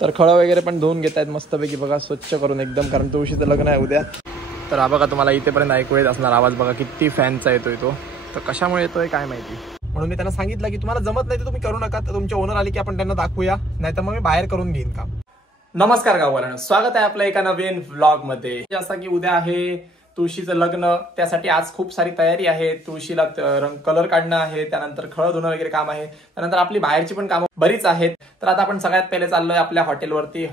तर खळं वगैरे पण धुवून घेत आहेत मस्तपैकी बघा, स्वच्छ करून एकदम, कारण तुळशीचं लग्न आहे उद्या. तर हा बघा तुम्हाला इथेपर्यंत ऐकू येत असणार आवाज, बघा किती फॅनचा येतोय तो. तर कशामुळे येतोय काय माहिती. म्हणून मी त्यांना सांगितलं की तुम्हाला जमत नाही तर तुम्ही करू नका, तर तुमचे ओनर आले की आपण त्यांना दाखवूया, नाहीतर मग मी बाहेर करून घेईन काम. नमस्कार गाववाल्यांनो, स्वागत आहे आपल्या एका नवीन व्लॉग मध्ये. जसं की उद्या आहे तुळशीचं लग्न, त्यासाठी आज खूप सारी तयारी आहे. तुळशीला रंग कलर काढणं आहे, त्यानंतर खळं धुणं वगैरे काम आहे, त्यानंतर आपली बाहेरची पण कामं बरीच आहेत. तर आता आपण सगळ्यात पहिले चाललोय आपल्या हॉटेलवरती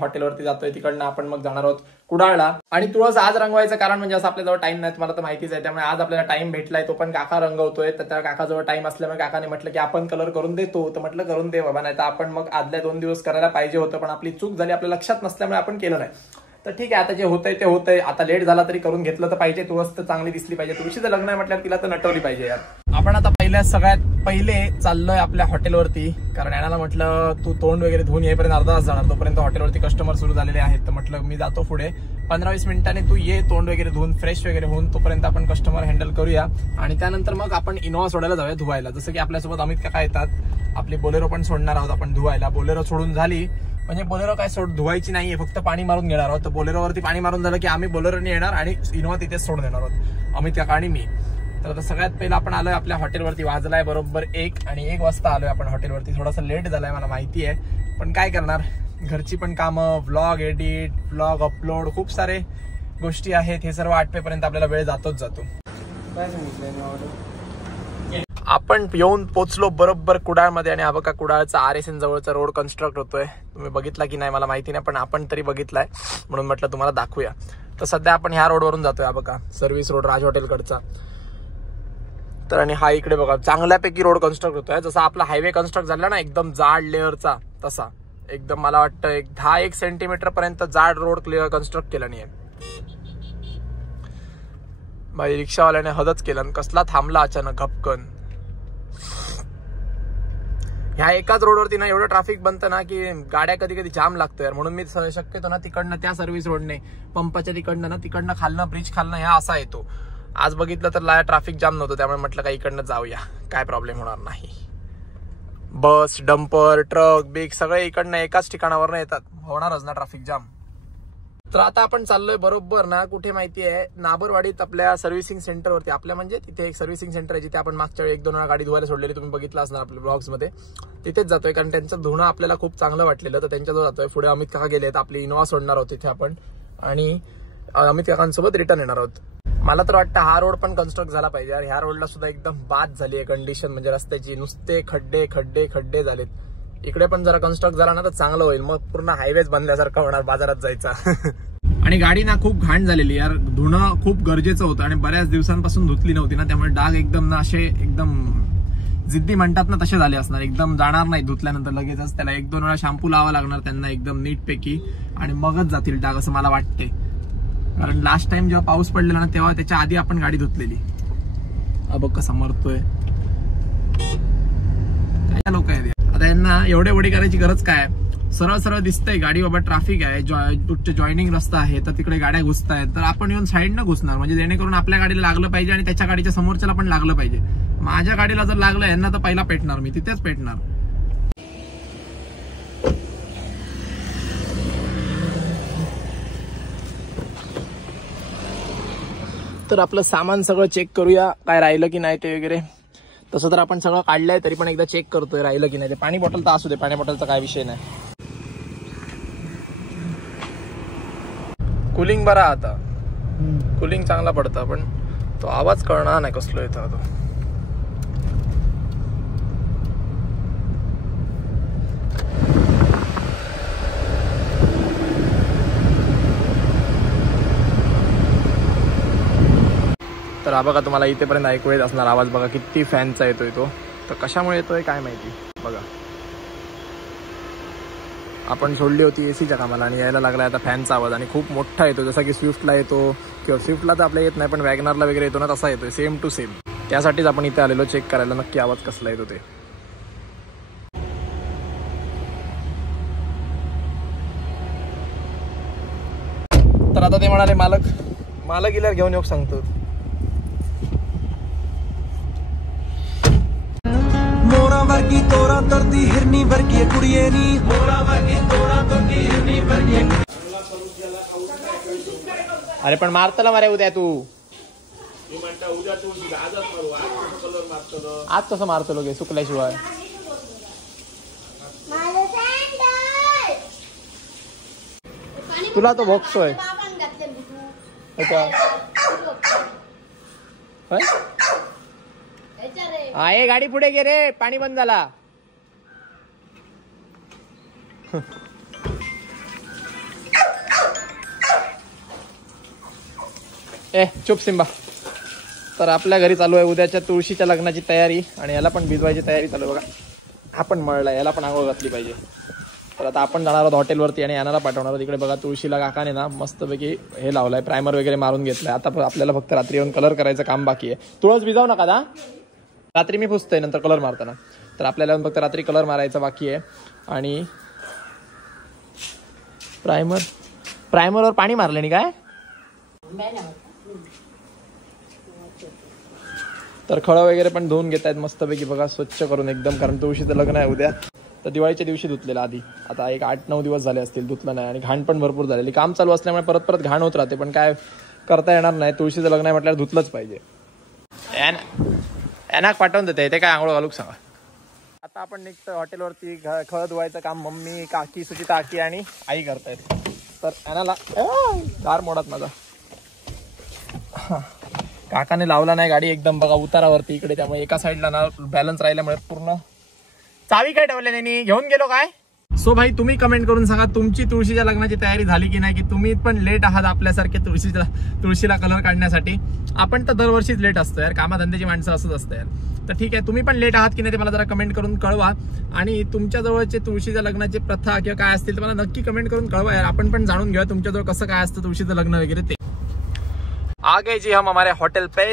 जातोय. तिकडनं आपण मग जाणार आहोत कुडाळला. आणि तुळस आज रंगवायचं कारण म्हणजे असं आपल्याजवळ टाइम नाही, तुम्हाला तर माहितीच आहे. त्यामुळे आज आपल्याला टाइम भेटलाय, तो पण काका रंगवतोय. तर त्या काकाजवळ टाइम असल्यामुळे काकाने म्हटलं की आपण कलर करून देतो. तर म्हटलं करून दे बाबा, नाही तर आपण मग आदल्या 2 दिवस करायला पाहिजे होतं, पण आपली चूक झाली, आपल्या लक्षात नसल्यामुळे आपण केलं नाही. तर ठीक आहे, आता जे होतंय ते होतंय. आता लेट झाला तरी करून घेतलं तर पाहिजे. तुळस तर चांगली दिसली पाहिजे, तुळशीचं लग्न आहे म्हटल्यावर तिला तर नटवली पाहिजे यार. आपण आता सगळ्यात पहिले चाललोय आपल्या हॉटेलवरती, कारण याला म्हटलं तू तोंड वगैरे धुवून येईपर्यंत अर्धा तास जाणार, तोपर्यंत हॉटेलवरती कस्टमर सुरू झालेले आहेत. तर म्हटलं मी जातो पुढे, 15-20 मिनिटांनी तू ये, तोंड वगैरे धुवून फ्रेश वगैरे होऊन तोपर्यंत आपण कस्टमर हँडल करूया. आणि त्यानंतर मग आपण इनोवा सोडायला जाऊया धुवायला. जसं की आपल्यासोबत अमित काका येतात, आपली बोलेरो पण सोडणार आहोत आपण धुवायला. बोलेरो सोडून झाली म्हणजे बोलेरो काय धुवायची नाहीये, फक्त पाणी मारून घेणार आहोत. तर बोलेरोवरती पाणी मारून झालं की आम्ही बोलेरोने येणार आणि इनोवा तिथेच सोडून येणार आहोत, अमित काका आणि मी. तर आता सगळ्यात पहिला आपण आलोय आपल्या हॉटेलवरती. वाजलाय बरोबर 1 वाजता आलोय आपण हॉटेलवरती. थोडासा लेट झालाय मला माहिती आहे, पण काय करणार, घरची पण कामं, व्लॉग एडिट, व्लॉग अपलोड, खूप सारे गोष्टी आहेत. हे सर्व आटपेपर्यंत आपल्याला वेळ जातोच जातो. काय सांगितलंय आपण येऊन पोचलो बरोबर कुडाळमध्ये. आणि हा बघा कुडाळचा RSN जवळचा रोड कन्स्ट्रक्ट होतोय. तुम्ही बघितला की नाही मला माहिती नाही, पण आपण तरी बघितलाय म्हणून म्हटलं तुम्हाला दाखवूया. तर सध्या आपण ह्या रोडवरून जातोय. हा बघा सर्व्हिस रोड राज हॉटेलकडचा. तर आणि हा इकडे बघा चांगल्यापैकी रोड कन्स्ट्रक्ट होतोय. जसा आपला हायवे कन्स्ट्रक्ट झाला ना एकदम जाड लेअरचा, तसा एकदम मला वाटतं 10-1 सेंटीमीटर पर्यंत जाड रोड क्लिअर कन्स्ट्रक्ट केला नाही. बाई रिक्षावाल्याने हदच केलं, कसला थांबला अचानक घपकन. ह्या एकाच रोडवरती ना एवढं ट्रॅफिक बनतं ना की गाड्या कधी कधी जाम लागतो यार. म्हणून मी शक्यतो ना तिकडनं त्या सर्व्हिस रोडने, पंपाच्या तिकडनं ना, तिकडनं खालनं ब्रिज खालनं ह्या असा येतो. आज बघितलं तर ट्रॅफिक जाम नव्हतं, त्यामुळे म्हटलं काय इकडनं जाऊया, काय प्रॉब्लेम होणार नाही. बस, डंपर, ट्रक, बिग सगळे इकडनं एकाच ठिकाणावर येतात, होणारच ना ट्रॅफिक जाम. तर आता आपण चाललोय बरोबर ना कुठे माहिती आहे, नाबरवाडीत आपल्या सर्व्हिसिंग सेंटरवरती. आपल्या म्हणजे तिथे एक सर्व्हिसिंग सेंटर आहे जिथे आपण मागच्या वेळी 1-2 वेळा गाडी धुवायला सोडलेली, तुम्ही बघितलं असणार आपल्या ब्लॉग्स मध्ये. तिथेच जातोय कारण त्यांचं धुणं आपल्याला खूप चांगलं वाटलेलं, तर त्यांच्याजवळ जातोय. पुढे अमित काका गेलेत, आपली इनोवा सोडणार आहोत तिथे आपण, आणि अमित काकांसोबत रिटर्न येणार आहोत. मला तर वाटतं हा रोड पण कन्स्ट्रक्ट झाला पाहिजे. ह्या रोडला सुद्धा एकदम बाद झाली आहे कंडिशन, म्हणजे रस्त्याची नुसते खड्डे खड्डे खड्डे झालेत. इकडे पण जरा कन्स्ट्रक्ट झाला ना तर चांगलं होईल, मग पूर्ण हायवेच बनल्यासारखं होणार बाजारात जायचा. आणि गाडी ना खूप घाण झालेली यार, धुणं खूप गरजेचं होतं आणि बऱ्याच दिवसांपासून धुतली नव्हती ना, त्यामुळे डाग एकदम ना असे एकदम जिद्दी म्हणतात ना तसे झाले असणार. एकदम जाणार नाही धुतल्यानंतर लगेचच, त्याला 1-2 वेळा शॅम्पू लावा लागणार त्यांना एकदम नीटपैकी, आणि मगच जातील डाग असं मला वाटते. कारण लास्ट टाइम जेव्हा पाऊस पडलेला ना तेव्हा त्याच्या आधी आपण गाडी धुतलेली. अब कसा मरतोय काय लोक आहेत आता, यांना एवढे वडी करायची गरज काय. सरळ सरळ दिसतंय गाडी, बाबा ट्रॅफिक आहे, जॉईनिंग रस्ता आहे, तर तिकडे गाड्या घुसतायत, तर आपण येऊन साईड न घुसणार, म्हणजे जेणेकरून आपल्या गाडीला लागलं पाहिजे आणि त्याच्या गाडीच्या समोरच्याला पण लागलं पाहिजे. माझ्या गाडीला जर लागलं यांना तर पहिला पेटणार, मी तिथेच पेटणार. तर आपलं सामान सगळं चेक करूया, काय राहिलं की नाही ते वगैरे. तसं तर आपण सगळं काढलंय, तरी पण एकदा चेक करतोय राहिलं की नाही ते. पाणी बॉटल तर असू दे, पाणी बॉटलचा काय विषय नाही. कूलिंग बरा आता, कूलिंग चांगला पडतं, पण तो आवाज कळणार नाही कसलो येतो तो. तर हा बघा तुम्हाला इथेपर्यंत ऐकू येत असणार आवाज, बघा किती फॅनचा येतोय तो. तर कशामुळे येतोय काय माहिती. बघा आपण सोडली होती एसीच्या कामाला आणि यायला लागला आता फॅनचा आवाज, आणि खूप मोठा येतो, जसा की स्विफ्टला येतो, किंवा स्विफ्टला तर आपल्या येत नाही पण वॅगनरला वगैरे येतो ना, तसा येतोय, सेम टू सेम. त्यासाठीच आपण इथे आलेलो चेक करायला नक्की आवाज कसला येतो ते. तर आता ते म्हणाले मालक गेल्यावर घेऊन येऊ सांगतो. मोरावर वर्गी तोरा तरती हिरनी वर्गी कुड़िये नी मोरा वर्गी तोरा तरती हिरनी वर्गी। अरे पण मारतला मारे उद्या तू आज कसं मारतो लोक सुकल्याशिवाय तुला तो भोगतोय हा ए गाडी पुढे गे रे पाणी बंद झाला ए चुप सिंबा तर आपल्या घरी चालू आहे उद्याच्या तुळशीच्या लग्नाची तयारी आणि याला पण भिजवायची तयारी चालू आहे बघा हा पण मळला याला पण आंघोळ घातली पाहिजे तर आता आपण जाणार आहोत हॉटेलवरती आणि यानाला पाठवणार आहोत इकडे बघा तुळशीला काकाने ना मस्तपैकी हे लावलाय प्रायमर वगैरे मारून घेतलाय आता आपल्याला फक्त रात्री येऊन कलर करायचं काम बाकी आहे तुळस भिजाव नका दा रात्री मी पुसतोय नंतर कलर मारताना तर आपल्याला फक्त रात्री कलर मारायचा बाकी आहे आणि प्रायमरवर पाणी मारले नाही काय तर खळं वगैरे पण धुवून घेत आहेत मस्तपैकी बघा स्वच्छ करून एकदम कारण तुळशीचं लग्न आहे उद्या तर दिवाळीच्या दिवशी धुतलेलं आधी आता एक 8-9 दिवस झाले असतील धुतलं नाही आणि घाण पण भरपूर झालेली काम चालू असल्यामुळे परत परत घाण होत राहते पण काय करता येणार नाही तुळशीचं लग्न आहे म्हटल्यावर धुतलंच पाहिजे एनाक पाठवून देते ते काय आंघोळ घालूक सांगा आता आपण निघतो हॉटेलवरती खळ धुवायचं काम मम्मी काकी सुचिता काकी आणि आई करतायत तर एनाला दार मोडात माझा काकाने लावला नाही गाडी एकदम बघा उतारावरती इकडे त्यामुळे एका साईडला ना बॅलन्स राहिल्यामुळे पूर्ण चावी काय ठेवले नाही घेऊन गेलो काय सो भाई तुम्ही कमेंट करून सांगा तुमची तुळशीच्या लग्नाची तयारी झाली की नाही की तुम्ही पण लेट आहात आपल्यासारखे तुळशीला कलर काढण्यासाठी आपण तर दरवर्षीच लेट असतो यार कामाधंद्याची माणसं असंच असतं यार तर ठीक आहे तुम्ही पण लेट आहात की नाही ते मला जरा कमेंट करून कळवा आणि तुमच्या जवळचे तुळशीच्या लग्नाची प्रथा किंवा काय असतील तर मला नक्की कमेंट करून कळवा यार आपण पण जाणून घेऊया तुमच्याजवळ कसं काय असतं तुळशीचं लग्न वगैरे ते आ गए जी हम हमारे होटल पे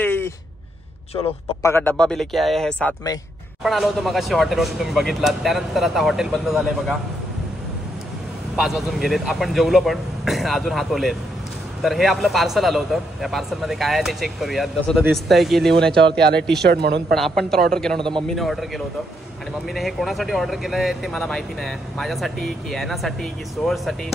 चलो पप्पा का डब्बा भी लेके आए हैं साथ में आपण आलो होतो मगाशी हॉटेलवरती तुम्ही बघितलात त्यानंतर आता हॉटेल बंद झालंय बघा 5 वाजून गेलेत आपण जेवलो पण अजून हात ओले आहेत तर हे आपलं पार्सल आलं होतं या पार्सलमध्ये काय आहे ते चेक करूया जसं तर दिसतंय की लिहून याच्यावरती आलंय टी-शर्ट म्हणून पण आपण तर ऑर्डर केलं नव्हतं मम्मीने ऑर्डर केलं होतं आणि मम्मीने हे कोणासाठी ऑर्डर केलंय ते मला माहिती नाही माझ्यासाठी की यानासाठी की सोअर्ससाठी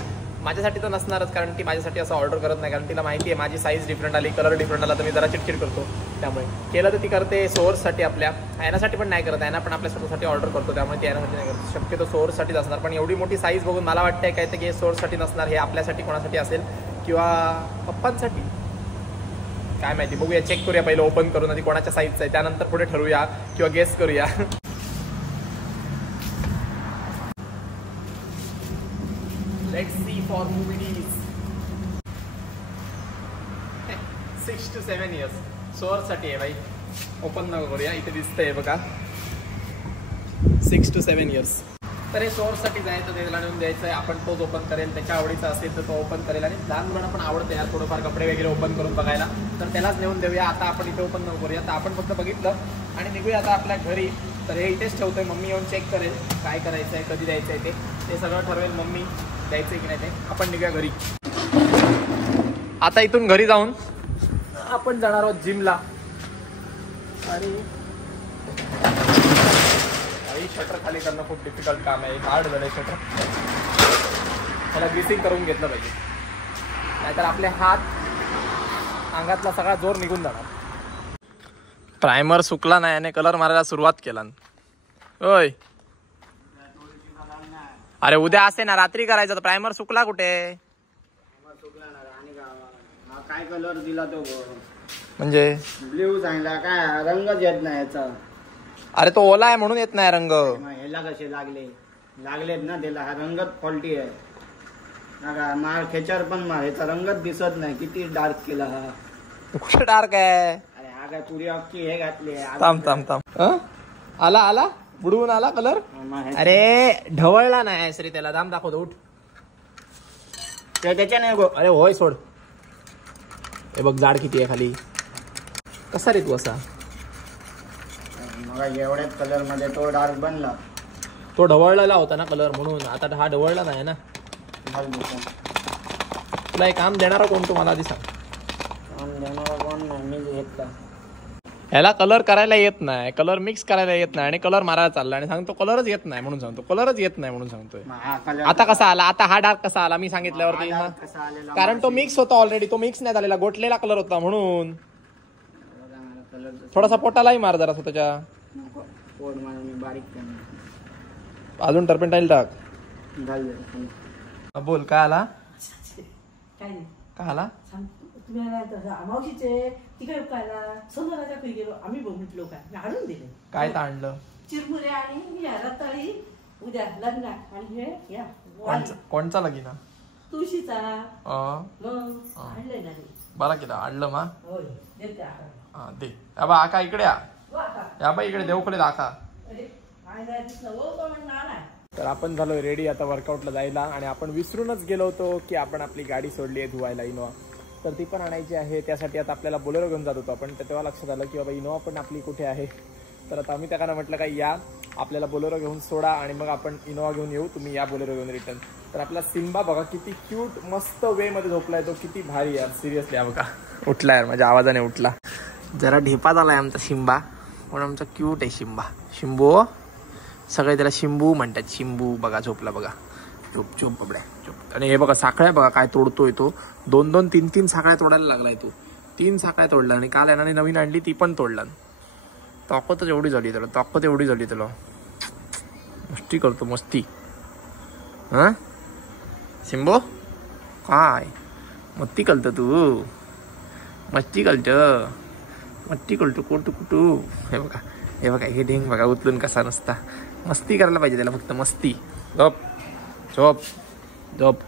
माझ्यासाठी तर नसणारच कारण ती माझ्यासाठी असं ऑर्डर करत नाही कारण तिला माहिती आहे माझी साईज डिफरंट आली कलर डिफरंट आला तर मी जरा चिडचिड करतो त्यामुळे केलं तर ती करते सोअर्ससाठी आपल्या यानासाठी पण नाही करत याना पण आपल्या स्वतःसाठी ऑर्डर करतो त्यामुळे ती यानासाठी नाही करत शक्यतो सोअर्ससाठीच असणार पण एवढी मोठी साईज बघून मला वाटतंय काय ते की सोअर्ससाठी नसणार हे आपल्यासाठी कोणासाठी असेल किंवा पप्पांसाठी काय माहिती बघूया चेक करूया पहिलं ओपन करून आधी कोणाच्या साईजचं आहे त्यानंतर पुढे ठरवूया किंवा गेस करूया Let's see for movies. 6 to 7 years. सोअर्ससाठी आहे भाई ओपन नको करूया इथे दिसतंय बघा 6 to 7 years तर हे सोअर्ससाठी जायचं त्याला नेऊन द्यायचं आहे आपण तोच ओपन करेल त्याच्या आवडीचा असेल तर तो ओपन करेल आणि लहान मुलांना पण आवडतं यार थोडंफार कपडे वगैरे ओपन करून बघायला तर त्यालाच नेऊन देऊया आता आपण इथे ओपन नको करूया तर आपण फक्त बघितलं आणि निघूया आता आपल्या घरी तर हे इथेच ठेवतोय मम्मी येऊन चेक करेल काय करायचं आहे कधी द्यायचं आहे ते सगळं ठरवेल मम्मी द्यायचंय की नाही ते आपण निघूया घरी आता इथून घरी जाऊन आपण जाणार आहोत जिमला आणि शटर खाली करणं खूप डिफिकल्ट काम आहे हार्ड झालंय शटर त्याला ग्रीसिंग करून घेतलं पाहिजे नाहीतर आपले हात अंगातला सगळा जोर निघून जाणार प्रायमर सुकला नाही आणि कलर मारायला सुरुवात केला ओय अरे उद्या असे ना रात्री करायचं तर प्रायमर सुकला कुठे काय कलर दिला तो म्हणजे ब्ल्यू सांगला काय रंगच येत नाही याचा अरे तो ओला आहे म्हणून येत नाही रंग ह्याला कसे लागलेत ना त्याला हा रंगच फॉल्टी आहे मार खेचर पण मार ह्याचा रंगच दिसत नाही किती डार्क केला हा कुठे डार्क आहे अरे हा काय पुरी अख्खी हे घातली थांब आला आला बुडवून आला कलर अरे ढवळला नाही श्री त्याला दाम दाखवतो उठ त्याच्याने अरे होय सोड हे बघ जाड किती आहे खाली कसा रे तू असा मग एवढ्याच कलर मध्ये तो डार्क बनला तो ढवळलेला होता ना कलर म्हणून आता हा ढवळला नाही ना तुला एक काम देणारा कोण तुम्हाला आधी सांग काम देणारा कोण नाही मी घेतला ह्याला कलर करायला येत नाही, कलर मिक्स करायला येत नाही आणि कलर मारायला चालला आणि सांगतो कलरच येत नाही म्हणून सांगतो, कलरच येत नाही म्हणून सांगतोय. आता कसा आला, आता हा डार्क कसा आला मी सांगितल्यावरती? कारण तो मिक्स होता ऑलरेडी, तो मिक्स नाही झालेला, गोठलेला कलर होता म्हणून. थोडासा पोटालाही मार जरा स्वतःच्या, अजून टर्पेंटाईल टाक. बोल काय आला, काय आला? मावशीचे तिकडे खायला संदर्भाच्या खरी गेलो आम्ही म्हटलो काय आणून दिले. काय आणलं? चिरमुरे आणि रताळी उद्या लग्नात. आणि हे या कोणचा लगीन? तुळशीचा. मग आणलंय ना बरा केला, आणलं मा. होय देते हा दे. अबा आका इकडे या बा, इकडे देवकडे दाखा. तर आपण झालोय रेडी आता वर्कआउटला जायला आणि आपण विसरूनच गेलो होतो की आपण आपली गाडी सोडली आहे धुवायला इनोवा. तर ती पण आणायची आहे, त्यासाठी आता आपल्याला बोलेरो घेऊन जात होतो आपण. तर तेव्हा लक्षात आलं की बाबा इनोवा पण आपली कुठे आहे. तर आता आम्ही त्याला म्हटलं का या आपल्याला बोलेरो घेऊन सोडा आणि मग आपण इनोवा घेऊन येऊ, तुम्ही या बोलेरो घेऊन रिटर्न. तर आपला सिम्बा बघा किती क्यूट मस्त वे मध्ये झोपलाय तो, किती भारी यार सिरियसली. बघा उठला यार, माझ्या आवाजाने उठला. जरा ढेपा झालाय आमचा शिंबा, पण आमचा क्यूट आहे शिंबा. शिंबू सगळे त्याला शिंबू म्हणतात, शिंबू. बघा झोपला बघा, चुप चुप बबड्या चुप. आणि हे बघा साखळ्या बघा काय तोडतोय तो, 2-2, 3-3 साखळ्या तोडायला लागलाय तो. 3 साखळ्या तोडला आणि काल याने नवीन आणली ती पण तोडला. ताकदच एवढी झाली त्याला, ताकद एवढी झाली त्याला. मस्ती करतो मस्ती. हा शिंबो काय मस्ती करतो तू, मस्ती करतो कुठू कुठू. हे बघा हे बघा, हे ढेंग बघा उचलून कसा नसता. मस्ती करायला पाहिजे त्याला, फक्त मस्ती. झोप झोप झोप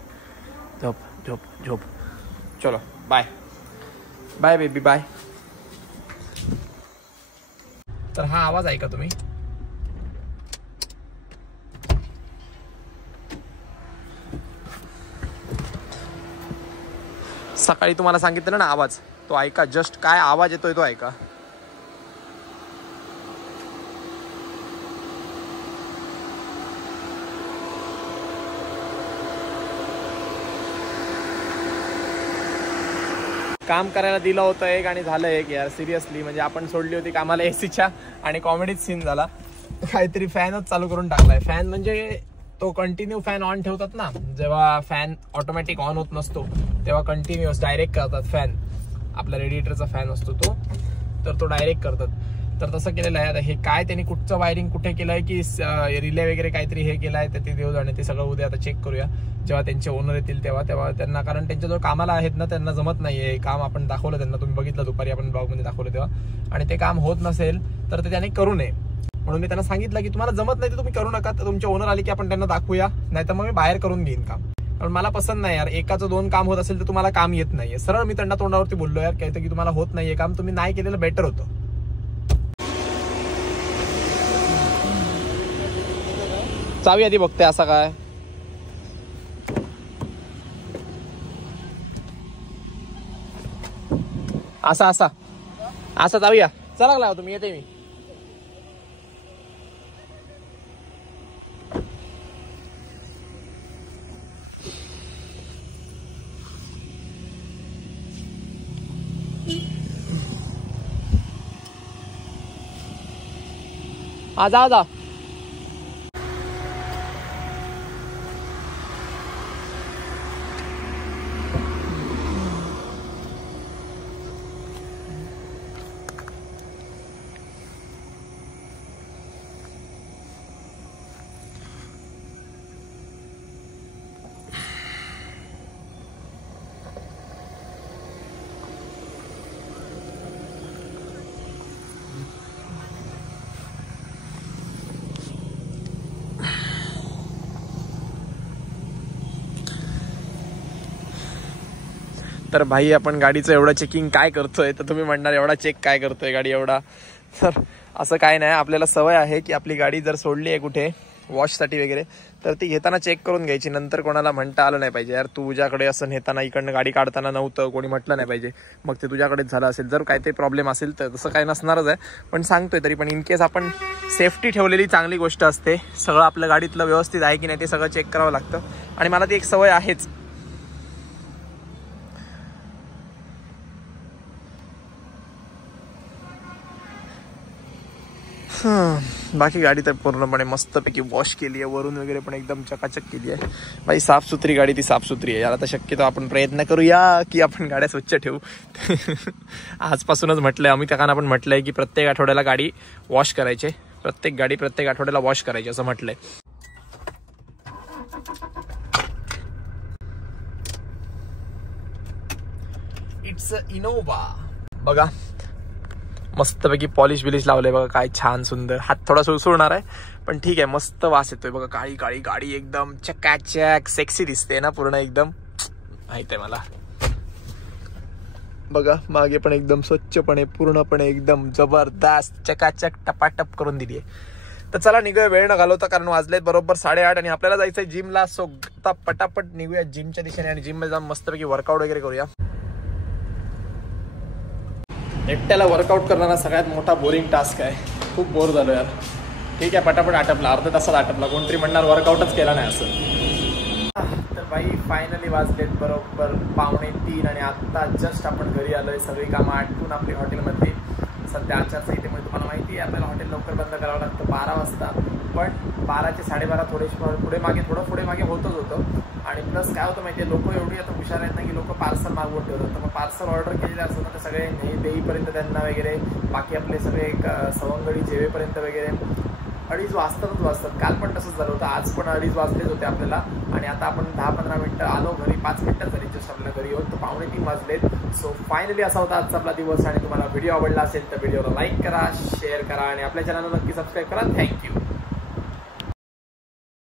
झोप झोप झोप. चलो बाय बाय बेबी बाय. तर हा आवाज ऐका तुम्ही. सकाळी तुम्हाला सांगितलं ना आवाज, तो ऐका. जस्ट काय आवाज येतोय तो ऐका. काम करायला दिलं होतं एक आणि झालं एक यार सिरियसली. म्हणजे आपण सोडली होती कामाला एसीच्या आणि कॉमेडीच सीन झाला. काहीतरी फॅनच चालू करून टाकलाय. फॅन म्हणजे तो कंटिन्यू फॅन ऑन ठेवतात ना, जेव्हा फॅन ऑटोमॅटिक ऑन होत नसतो तेव्हा कंटिन्युअस डायरेक्ट करतात फॅन. आपला रेडिएटरचा फॅन असतो तो, तर तो डायरेक्ट करतात. तर तसं केलेलं आहे. आता हे काय त्यांनी कुठचं वायरिंग कुठे केलंय की रिले वगैरे काहीतरी हे केलंय, तर ते देऊ जाणे ते सगळं उद्या आता चेक करूया जेव्हा त्यांचे ओनर येतील तेव्हा त्यांना. कारण त्यांच्या जो कामाला आहेत ना त्यांना जमत नाहीये हे काम. आपण दाखवलं त्यांना, तुम्ही बघितलं दुपारी आपण ब्लॉगमध्ये दाखवलं तेव्हा. आणि ते काम होत नसेल तर ते त्याने करू नये म्हणून मी त्यांना सांगितलं की तुम्हाला जमत नाही तर तुम्ही करू नका. तर तुमचे ओनर आले की आपण त्यांना दाखवूया, नाही तर मग मी बाहेर करून घेईन काम. कारण मला पसंत नाही यार, एकाचं 2 काम होत असेल तर तुम्हाला काम येत नाहीये. सरळ मी त्यांना तोंडावरती बोललो यार काहीतरी की तुम्हाला होत नाहीये काम, तुम्ही नाही केलेलं बेटर होतं. चावी आधी बघते असा काय. असा असा असा चावी चला लागला तुम्ही, येते मी. हा जा जा. तर भाई आपण गाडीचं एवढं चेकिंग काय करतोय, तर तुम्ही म्हणणार एवढा चेक काय करतोय गाडी एवढा. तर असं काय नाही, आपल्याला सवय आहे की आपली गाडी जर सोडली आहे कुठे वॉशसाठी वगैरे तर ती घेताना चेक करून घ्यायची. नंतर कोणाला म्हणता आलं नाही पाहिजे यार तुझ्याकडे असं नेताना इकडनं गाडी काढताना नव्हतं, कोणी म्हटलं नाही पाहिजे, मग ते तुझ्याकडेच झालं असेल. जर काही ते प्रॉब्लेम असेल तर तसं काही नसणारच आहे, पण सांगतोय तरी. पण इन केस आपण सेफ्टी ठेवलेली चांगली गोष्ट असते. सगळं आपलं गाडीतलं व्यवस्थित आहे की नाही ते सगळं चेक करावं लागतं. आणि मला ती एक सवय आहेच. बाकी गाडी तर पूर्णपणे मस्तपैकी वॉश केली आहे, वरून वगैरे पण एकदम चकाचक केली आहे भाई. साफसुथरी गाडी ती साफसुथरी आहे यार. आता शक्यतो आपण प्रयत्न करूया की आपण गाड्या स्वच्छ ठेवू. आजपासूनच म्हटलंय आम्ही त्या आपण म्हटलंय की प्रत्येक आठवड्याला गाडी वॉश करायची, प्रत्येक गाडी प्रत्येक आठवड्याला वॉश करायची असं म्हटलंय. इट्स इनोवा बघा, मस्तपैकी पॉलिश बिलिश लावले बघा, काय छान सुंदर. हात थोडा सुळसुळणार आहे पण ठीक आहे, मस्त वास येतोय बघा. काळी काळी गाडी एकदम चकाचक सेक्सी दिसते ना पूर्ण एकदम, माहित आहे मला. बघा मागे पण एकदम स्वच्छपणे पूर्णपणे एकदम जबरदस्त चकाचक टपाटप करून दिली आहे. तर चला निघूया, वेळ न घालवता, कारण वाजलेत बरोबर 8:30 आणि आपल्याला जायचंय जिमला. सो आता पटापट निघूया जिमच्या दिशेने आणि जिम मध्ये जाऊन मस्तपैकी वर्कआउट वगैरे करूया. एकट्याला वर्कआउट करणारा सगळ्यात मोठा बोरिंग टास्क आहे. खूप बोर झालो यार. ठीक आहे पटापट आटपला, अर्ध्या तासात आटपला. कोणतरी म्हणणार वर्कआउटच केला नाही असं. तर बाई फायनली वाजलेत बरोबर 2:45 आणि आत्ता जस्ट आपण घरी आलोय. सगळी कामं आटपून आपली हॉटेलमधली. सध्या आचारसंहितेमुळे तुम्हाला माहिती आहे आपल्याला हॉटेल लवकर बंद करावं लागतं 12 वाजता. पण 12 ते 12:30 थोडे पुढे मागे होतच होतं. आणि प्लस काय होतं माहिती आहे, लोक एवढी आता हुशार आहेत ना की लोक पार्सल मागवून ठेवतात. तर मग पार्सल ऑर्डर केलेले असतात ना, ते सगळे देईपर्यंत त्यांना वगैरे बाकी आपले सगळे सवंगडी जेवेपर्यंत वगैरे 2:30 वाजतात. काल पण तसंच झालं होतं, आज पण 2:30 वाजलेच होते आपल्याला. आणि आता आपण 10-15 मिनिटं आलो घरी, 5 मिनिटं झाली जस्ट आपल्या घरी होत, तर 2:45 वाजलेत. सो फायनली असा होता आजचा आपला दिवस. आणि तुम्हाला व्हिडिओ आवडला असेल तर व्हिडिओला लाईक करा, शेअर करा आणि आपल्या चॅनलला नक्की सबस्क्राईब करा. थँक्यू.